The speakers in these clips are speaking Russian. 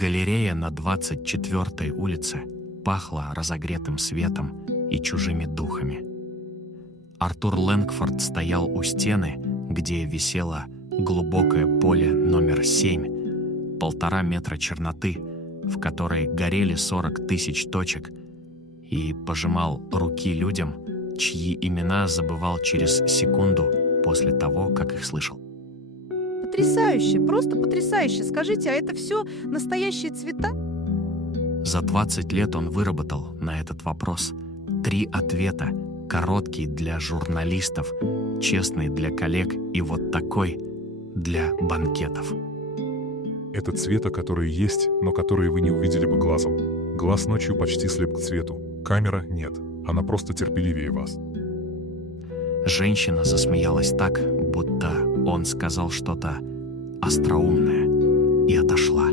Галерея на 24-й улице пахла разогретым светом и чужими духами. Артур Лэнгфорд стоял у стены, где висело глубокое поле номер 7, 1,5 метра черноты, в которой горели 40 тысяч точек, и пожимал руки людям, чьи имена забывал через секунду после того, как их слышал. Потрясающе, просто потрясающе. Скажите, а это все настоящие цвета? За 20 лет он выработал на этот вопрос 3 ответа, короткий для журналистов, честный для коллег и вот такой для банкетов. Это цвета, которые есть, но которые вы не увидели бы глазом. Глаз ночью почти слеп к цвету. Камера нет, она просто терпеливее вас. Женщина засмеялась так, будто он сказал что-то остроумное, и отошла.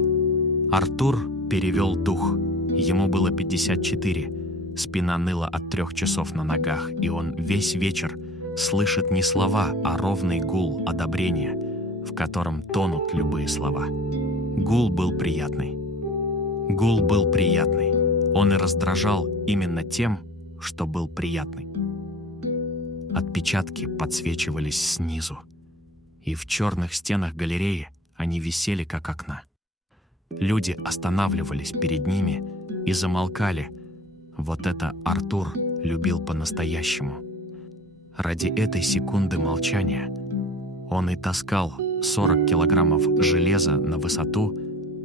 Артур перевел дух. Ему было 54. Спина ныла от 3 часов на ногах, и он весь вечер слышит не слова, а ровный гул одобрения, в котором тонут любые слова. Гул был приятный. Гул был приятный. Он и раздражал именно тем, что был приятный. Отпечатки подсвечивались снизу, и в черных стенах галереи они висели как окна. Люди останавливались перед ними и замолкали. Вот это Артур любил по-настоящему. Ради этой секунды молчания он и таскал 40 килограммов железа на высоту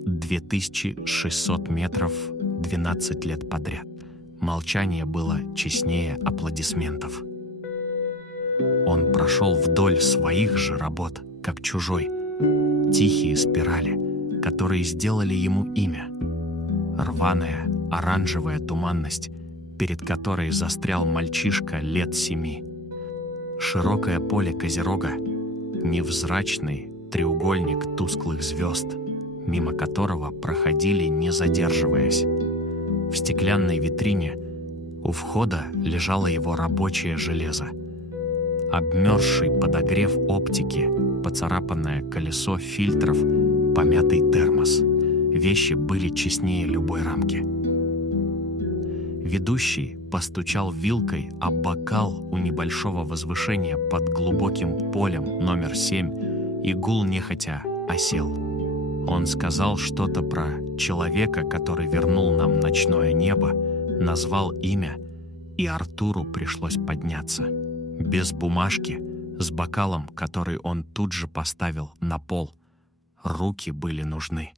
2600 метров 12 лет подряд. Молчание было честнее аплодисментов. Он прошел вдоль своих же работ, как чужой. Тихие спирали, которые сделали ему имя. Рваная, оранжевая туманность, перед которой застрял мальчишка лет 7. Широкое поле Козерога, невзрачный треугольник тусклых звезд, мимо которого проходили, не задерживаясь. В стеклянной витрине у входа лежало его рабочее железо. Обмерзший подогрев оптики, поцарапанное колесо фильтров, помятый термос. Вещи были честнее любой рамки. Ведущий постучал вилкой об бокал у небольшого возвышения под глубоким полем номер 7, и гул нехотя осел. Он сказал что-то про человека, который вернул нам ночное небо, назвал имя, и Артуру пришлось подняться. Без бумажки, с бокалом, который он тут же поставил на пол. Руки были нужны.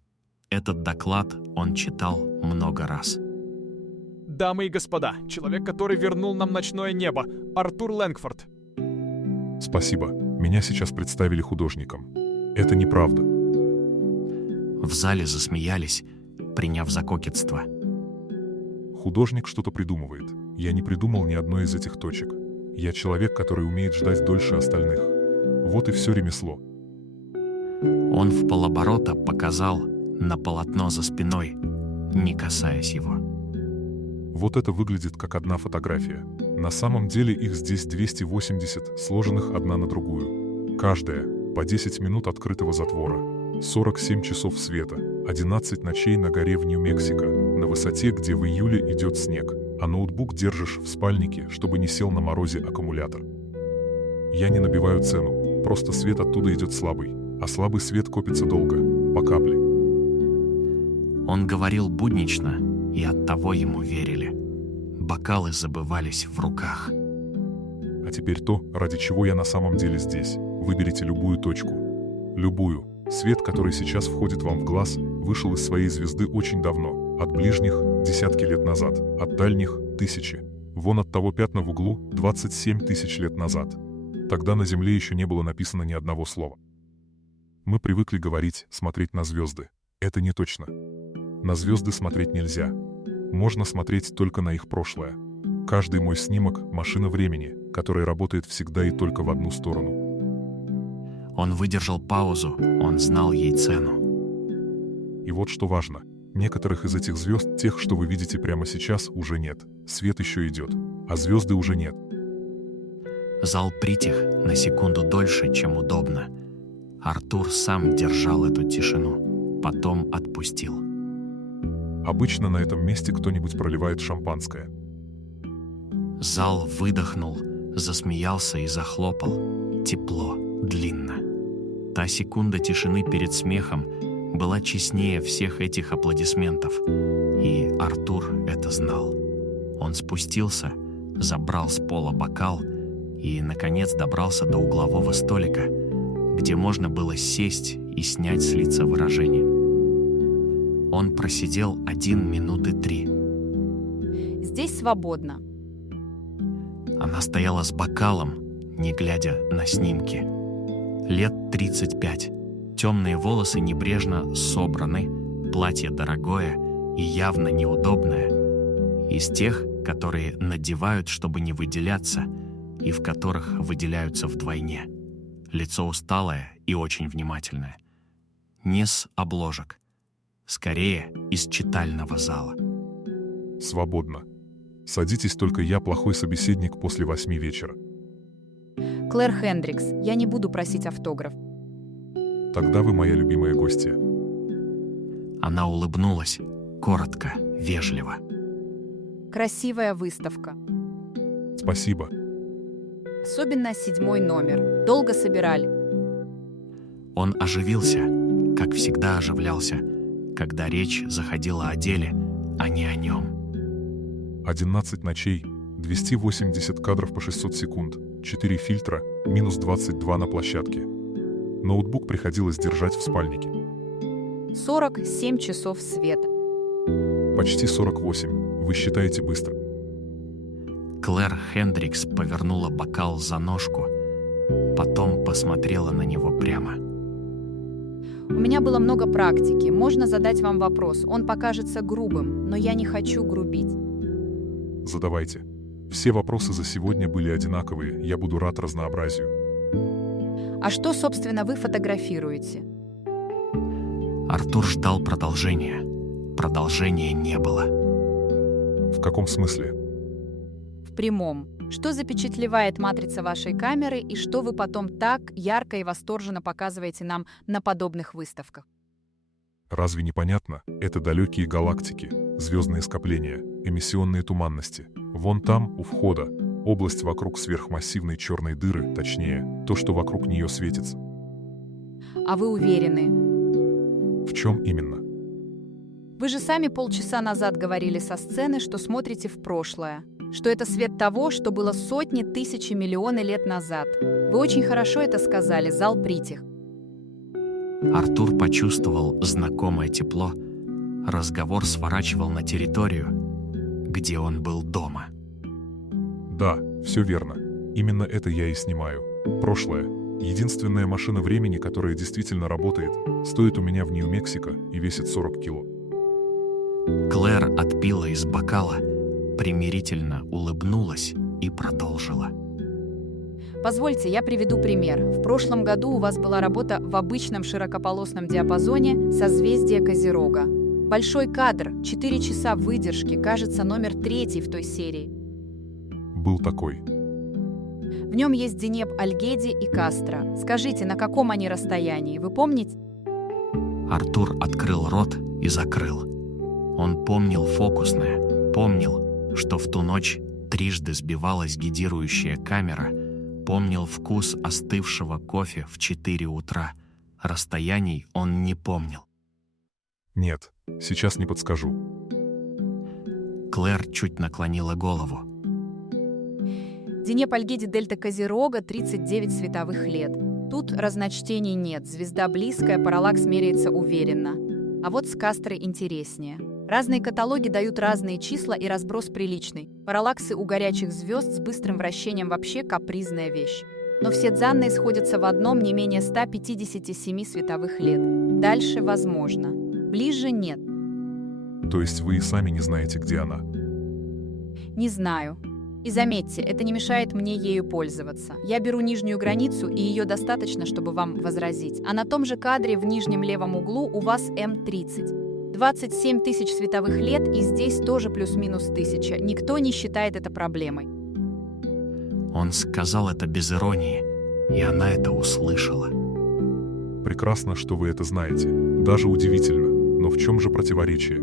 Этот доклад он читал много раз. Дамы и господа, человек, который вернул нам ночное небо, Артур Лэнгфорд. Спасибо. Меня сейчас представили художником. Это неправда. В зале засмеялись, приняв за кокетство. Художник что-то придумывает. Я не придумал ни одной из этих точек. Я человек, который умеет ждать дольше остальных. Вот и все ремесло. Он в полоборота показал на полотно за спиной, не касаясь его. Вот это выглядит как одна фотография. На самом деле их здесь 280, сложенных одна на другую. Каждая по 10 минут открытого затвора. 47 часов света, 11 ночей на горе в Нью-Мексико, на высоте, где в июле идет снег, а ноутбук держишь в спальнике, чтобы не сел на морозе аккумулятор. Я не набиваю цену, просто свет оттуда идет слабый, а слабый свет копится долго, по капле. Он говорил буднично, и оттого ему верили. Бокалы забывались в руках. А теперь то, ради чего я на самом деле здесь. Выберите любую точку. Любую. Свет, который сейчас входит вам в глаз, вышел из своей звезды очень давно. От ближних – десятки лет назад, от дальних – тысячи. Вон от того пятна в углу – 27 тысяч лет назад. Тогда на Земле еще не было написано ни одного слова. Мы привыкли говорить, смотреть на звезды. Это не точно. На звезды смотреть нельзя. Можно смотреть только на их прошлое. Каждый мой снимок – машина времени, которая работает всегда и только в одну сторону. Он выдержал паузу, он знал ей цену. И вот что важно. Некоторых из этих звезд, тех, что вы видите прямо сейчас, уже нет. Свет еще идет, а звезды уже нет. Зал притих на секунду дольше, чем удобно. Артур сам держал эту тишину, потом отпустил. Обычно на этом месте кто-нибудь проливает шампанское. Зал выдохнул, засмеялся и захлопал. Тепло, длинно. Та секунда тишины перед смехом была честнее всех этих аплодисментов, и Артур это знал. Он спустился, забрал с пола бокал и, наконец, добрался до углового столика, где можно было сесть и снять с лица выражение. Он просидел 1 минуты 3. Здесь свободно. Она стояла с бокалом, не глядя на снимки. Лет 35. Темные волосы небрежно собраны, платье дорогое и явно неудобное. Из тех, которые надевают, чтобы не выделяться, и в которых выделяются вдвойне. Лицо усталое и очень внимательное. Не с обложек. Скорее, из читального зала. Свободно. Садитесь, только я плохой собеседник после 8 вечера. Клэр Хендрикс, я не буду просить автограф. Тогда вы моя любимая гостья. Она улыбнулась, коротко, вежливо. Красивая выставка. Спасибо. Особенно 7-й номер. Долго собирали. Он оживился, как всегда оживлялся, когда речь заходила о деле, а не о нем. 11 ночей, 280 кадров по 600 секунд, 4 фильтра, минус 22 на площадке. Ноутбук приходилось держать в спальнике. 47 часов света. Почти 48. Вы считаете быстро. Клэр Хендрикс повернула бокал за ножку, потом посмотрела на него прямо. У меня было много практики. Можно задать вам вопрос. Он покажется грубым, но я не хочу грубить. Задавайте. Все вопросы за сегодня были одинаковые, я буду рад разнообразию. А что, собственно, вы фотографируете? Артур ждал продолжения. Продолжения не было. В каком смысле? В прямом. Что запечатлевает матрица вашей камеры и что вы потом так ярко и восторженно показываете нам на подобных выставках? Разве не понятно? Это далекие галактики, звездные скопления, эмиссионные туманности. Вон там, у входа, область вокруг сверхмассивной черной дыры, точнее, то, что вокруг нее светится. А вы уверены? В чем именно? Вы же сами полчаса назад говорили со сцены, что смотрите в прошлое, что это свет того, что было сотни, тысячи, миллионы лет назад. Вы очень хорошо это сказали, зал притих. Артур почувствовал знакомое тепло. Разговор сворачивал на территорию, где он был дома. Да, все верно. Именно это я и снимаю. Прошлое. Единственная машина времени, которая действительно работает, стоит у меня в Нью-Мексико и весит 40 кило. Клэр отпила из бокала, примирительно улыбнулась и продолжила. Позвольте, я приведу пример. В прошлом году у вас была работа в обычном широкополосном диапазоне «Созвездие Козерога». Большой кадр, 4 часа выдержки, кажется, номер 3 в той серии. Был такой. В нем есть Зинеп Альгеди и Кастро. Скажите, на каком они расстоянии, вы помните? Артур открыл рот и закрыл. Он помнил фокусное, помнил, что в ту ночь трижды сбивалась гидирующая камера, помнил вкус остывшего кофе в 4 утра. Расстояний он не помнил. Нет, сейчас не подскажу. Клэр чуть наклонила голову. Зинеп Альгеди Дельта Козерога 39 световых лет. Тут разночтений нет, звезда близкая, параллакс меряется уверенно. А вот с Кастрой интереснее. Разные каталоги дают разные числа и разброс приличный. Параллаксы у горячих звезд с быстрым вращением вообще капризная вещь. Но все данные сходятся в одном не менее 157 световых лет. Дальше возможно. Ближе нет. То есть вы и сами не знаете, где она? Не знаю. И заметьте, это не мешает мне ею пользоваться. Я беру нижнюю границу, и ее достаточно, чтобы вам возразить. А на том же кадре в нижнем левом углу у вас М30. 27 тысяч световых лет, и здесь тоже плюс-минус 1000. Никто не считает это проблемой. Он сказал это без иронии, и она это услышала. Прекрасно, что вы это знаете. Даже удивительно. Но в чем же противоречие?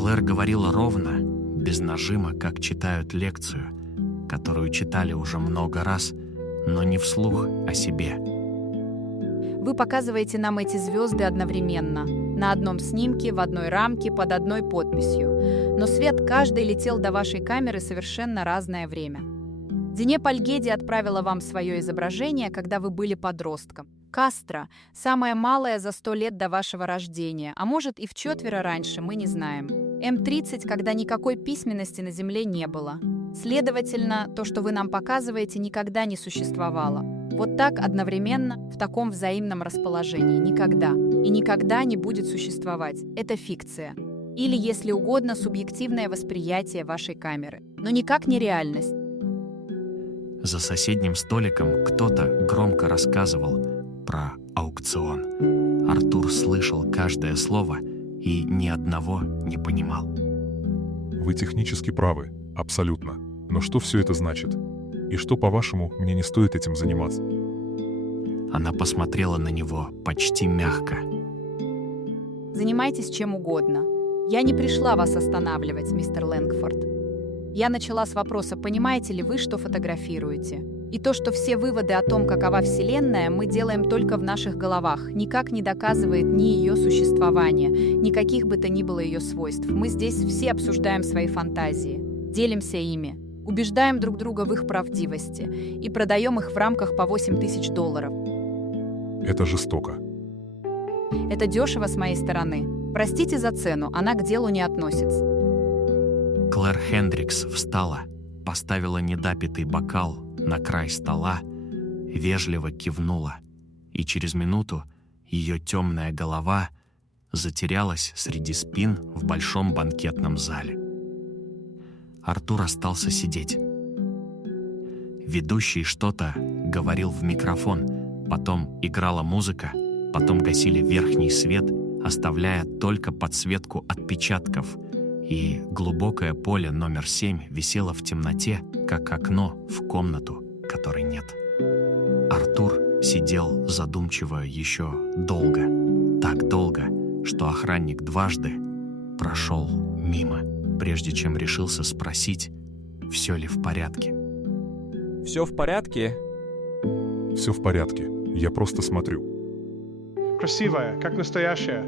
Клэр говорила ровно, без нажима, как читают лекцию, которую читали уже много раз, но не вслух о себе. Вы показываете нам эти звезды одновременно, на одном снимке, в одной рамке, под одной подписью. Но свет каждый летел до вашей камеры совершенно разное время. Динеп Аль-Геди отправила вам свое изображение, когда вы были подростком. Кастро – самое малое за 100 лет до вашего рождения, а может и вчетверо раньше, мы не знаем. М-30, когда никакой письменности на Земле не было. Следовательно, то, что вы нам показываете, никогда не существовало. Вот так одновременно, в таком взаимном расположении, никогда. И никогда не будет существовать. Это фикция. Или, если угодно, субъективное восприятие вашей камеры. Но никак не реальность. За соседним столиком кто-то громко рассказывал про аукцион. Артур слышал каждое слово и ни одного не понимал. Вы технически правы, абсолютно. Но что все это значит? И что, по-вашему, мне не стоит этим заниматься? Она посмотрела на него почти мягко. Занимайтесь чем угодно. Я не пришла вас останавливать, мистер Лэнгфорд. Я начала с вопроса, понимаете ли вы, что фотографируете? И то, что все выводы о том, какова Вселенная, мы делаем только в наших головах, никак не доказывает ни ее существования, никаких бы то ни было ее свойств. Мы здесь все обсуждаем свои фантазии, делимся ими, убеждаем друг друга в их правдивости и продаем их в рамках по $8000. Это жестоко. Это дешево с моей стороны. Простите за цену, она к делу не относится. Клэр Хендрикс встала, поставила недопитый бокал на край стола, вежливо кивнула, и через минуту ее темная голова затерялась среди спин в большом банкетном зале. Артур остался сидеть. Ведущий что-то говорил в микрофон, потом играла музыка, потом гасили верхний свет, оставляя только подсветку отпечатков, и глубокое поле номер 7 висело в темноте, как окно в комнату, которой нет. Артур сидел задумчиво еще долго, так долго, что охранник дважды прошел мимо, прежде чем решился спросить, все ли в порядке. Все в порядке? Все в порядке. Я просто смотрю. Красивая, как настоящая.